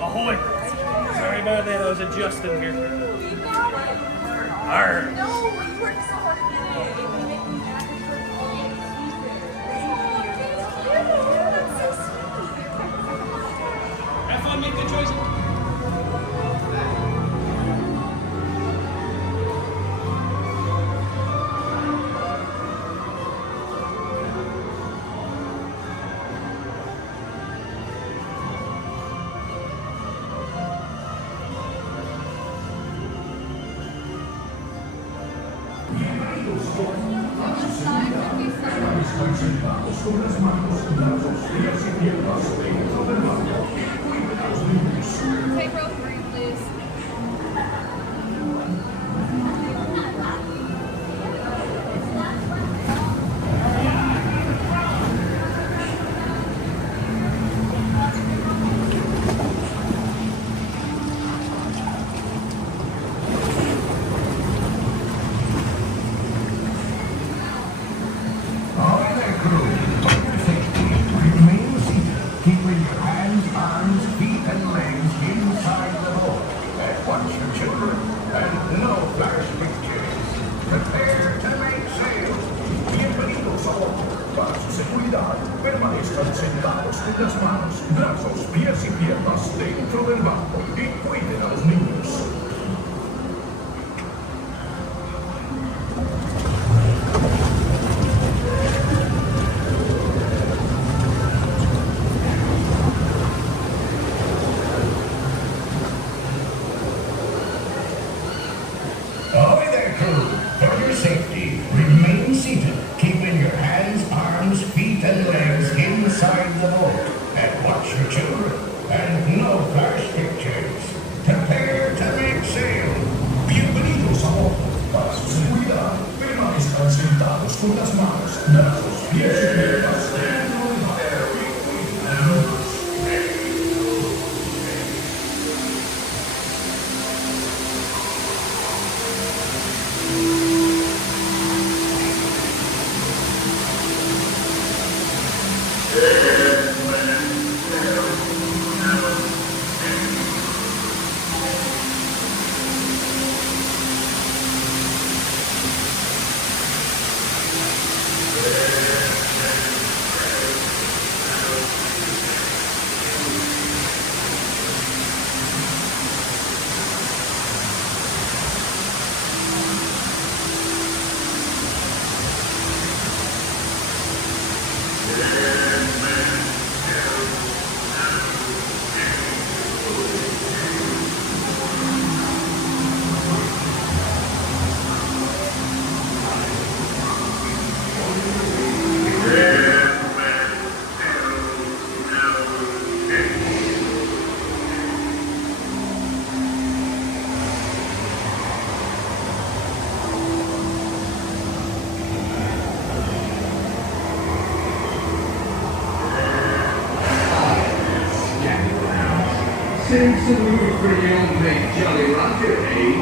Ahoy! Sorry about that, I was adjusting here. Arr. No, you worked so hard today. That's so sweet. Have fun, make good choices. Con las manos, brazos, pies y piernas dentro del barco. Cuide a los niños. Take row 3, please. Keeping your hands, arms, feet, and legs inside the boat. And watch your children. And no flash pictures. Prepare to make sail. Bienvenidos a bordo. Para su seguridad, permanezcan sentados con las manos, brazos, pies y piernas dentro del barco y cuiden a los niños. Ahoy there, crew! For your safety, remain seated, keeping your hands, arms, feet, and legs inside the boat. And watch your children. And no flash pictures. Prepare to make sail. Bienvenidos a bordo. Para su seguridad, permanezcan sentados con las manos, brazos, pies y piernas dentro del barco. Sing some mood for the old mate, Jolly Roger, eh?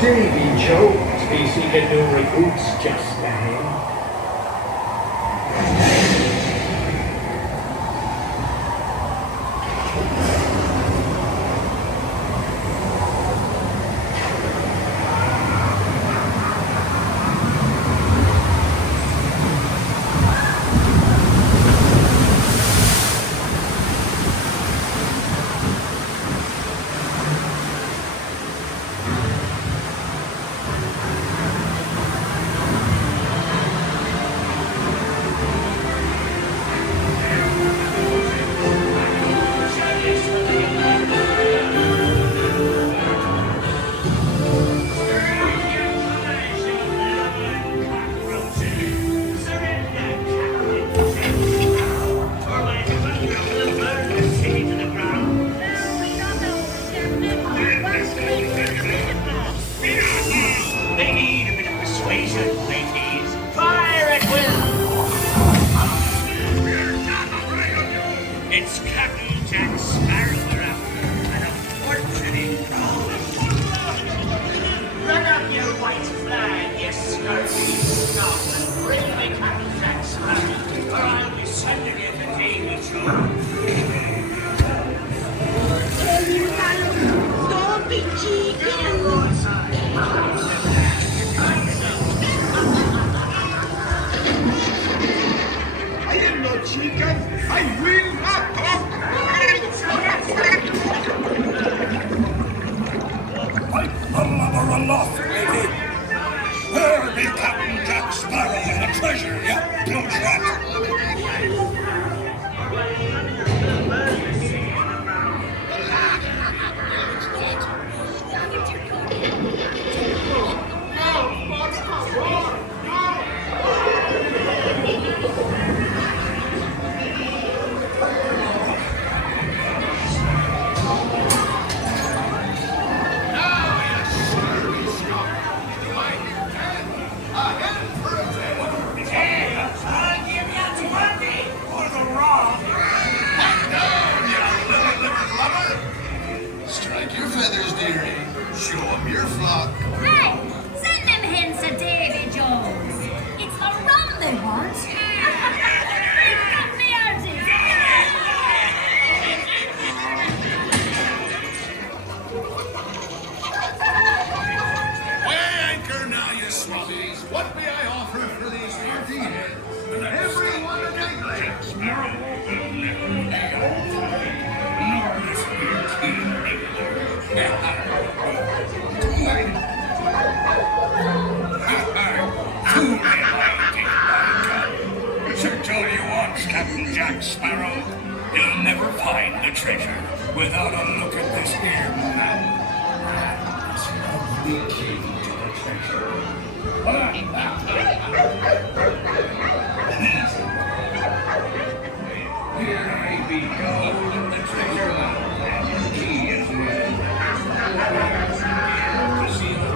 Davy Jones, he's seeking new recruits just now. They need a bit of persuasion, mateys. Fire! It's Captain Jack Sparrow we're after, and a fortune in gold. Run up your white flag, you scurvy snob, and bring me Captain Jack Sparrow, or I'll be sending you to Davy Jones. Don't be cheating. I am not chicken. I will not talk. I'm mother aloft, lady. Where be Captain Jack Sparrow and the treasure, you plumage rat? I'll give you 20 for the wrong. Strike your feathers, dearie. Show 'em your flock. Hey, send them hens to Davy Jones. It's the rum they want. They've got me hearted. Weigh anchor now, you swabbies. What may I offer for these 50 head? Every one a nightly. Search all you want, Captain Jack Sparrow. You'll never find the treasure without a look at this here map. This lovely key to the treasure. Here I be gold in the treasure land, and your key as well. To see the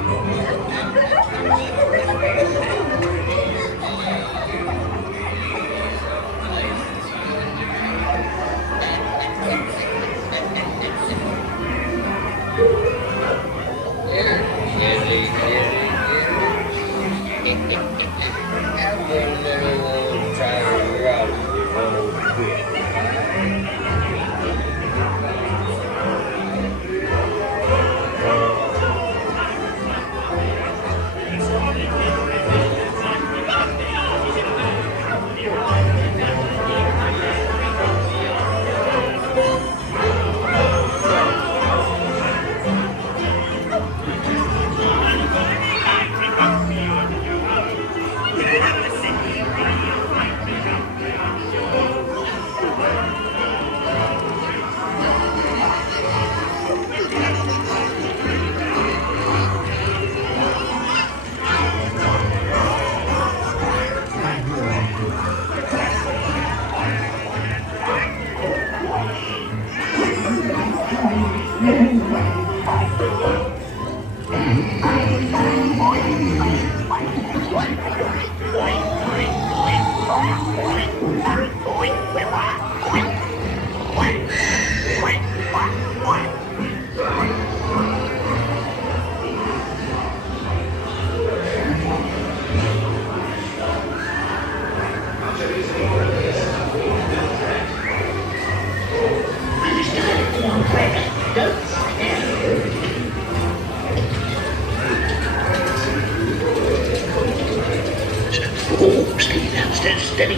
Oh, steady now, steady.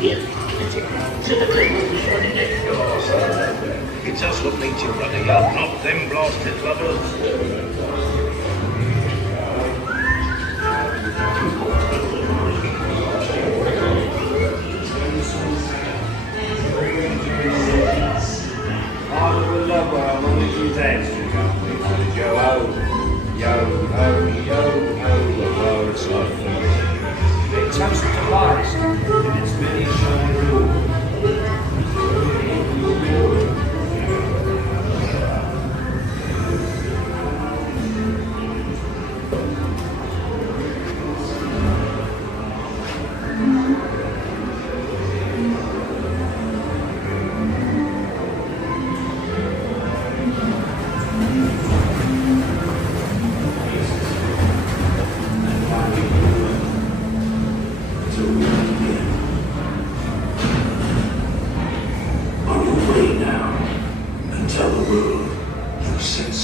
Yeah, that's it. To the table before the next door, sir. It's us what makes you run up, not them blasted lovers. It touched the lives in its many shining rooms.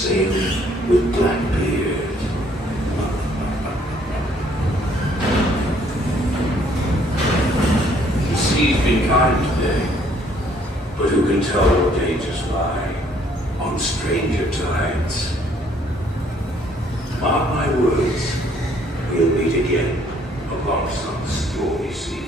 sailing with Blackbeard. The sea's been kind today, but who can tell what dangers lie on stranger tides? Mark my words, we'll meet again upon some stormy sea.